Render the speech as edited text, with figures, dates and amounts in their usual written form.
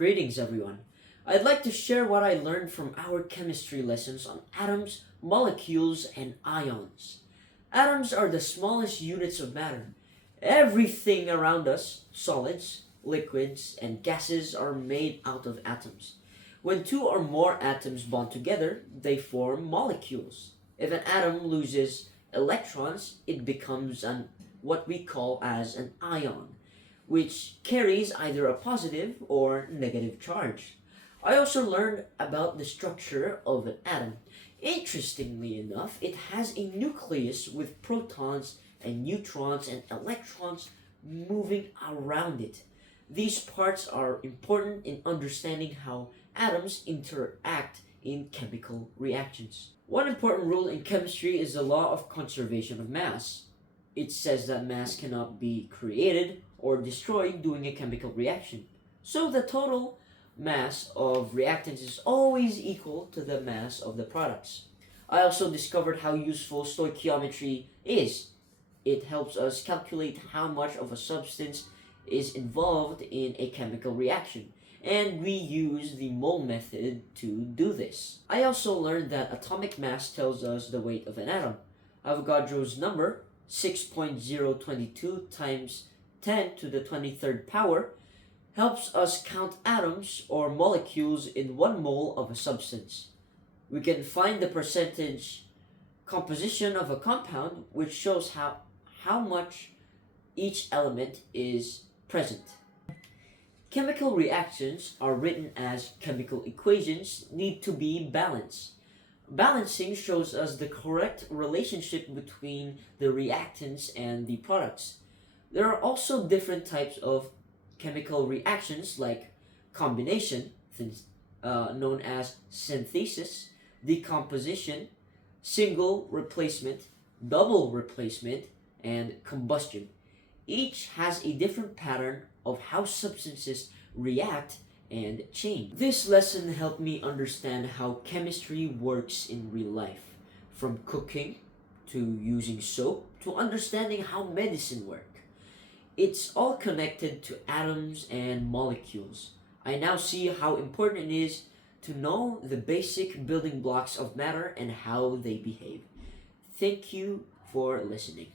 Greetings, everyone. I'd like to share what I learned from our chemistry lessons on atoms, molecules, and ions. Atoms are the smallest units of matter. Everything around us, solids, liquids, and gases, are made out of atoms. When two or more atoms bond together, they form molecules. If an atom loses electrons, it becomes what we call as an ion, which carries either a positive or negative charge. I also learned about the structure of an atom. Interestingly enough, it has a nucleus with protons and neutrons and electrons moving around it. These parts are important in understanding how atoms interact in chemical reactions. One important rule in chemistry is the law of conservation of mass. It says that mass cannot be created or destroyed during a chemical reaction. So the total mass of reactants is always equal to the mass of the products. I also discovered how useful stoichiometry is. It helps us calculate how much of a substance is involved in a chemical reaction, and we use the mole method to do this. I also learned that atomic mass tells us the weight of an atom. Avogadro's number, 6.022 times 10 to the 23rd power, helps us count atoms or molecules in 1 mole of a substance. We can find the percentage composition of a compound, which shows how much each element is present. Chemical reactions are written as chemical equations need to be balanced. Balancing shows us the correct relationship between the reactants and the products. There are also different types of chemical reactions like combination, known as synthesis, decomposition, single replacement, double replacement, and combustion. Each has a different pattern of how substances react and change. This lesson helped me understand how chemistry works in real life, from cooking to using soap to understanding how medicine works. It's all connected to atoms and molecules. I now see how important it is to know the basic building blocks of matter and how they behave. Thank you for listening.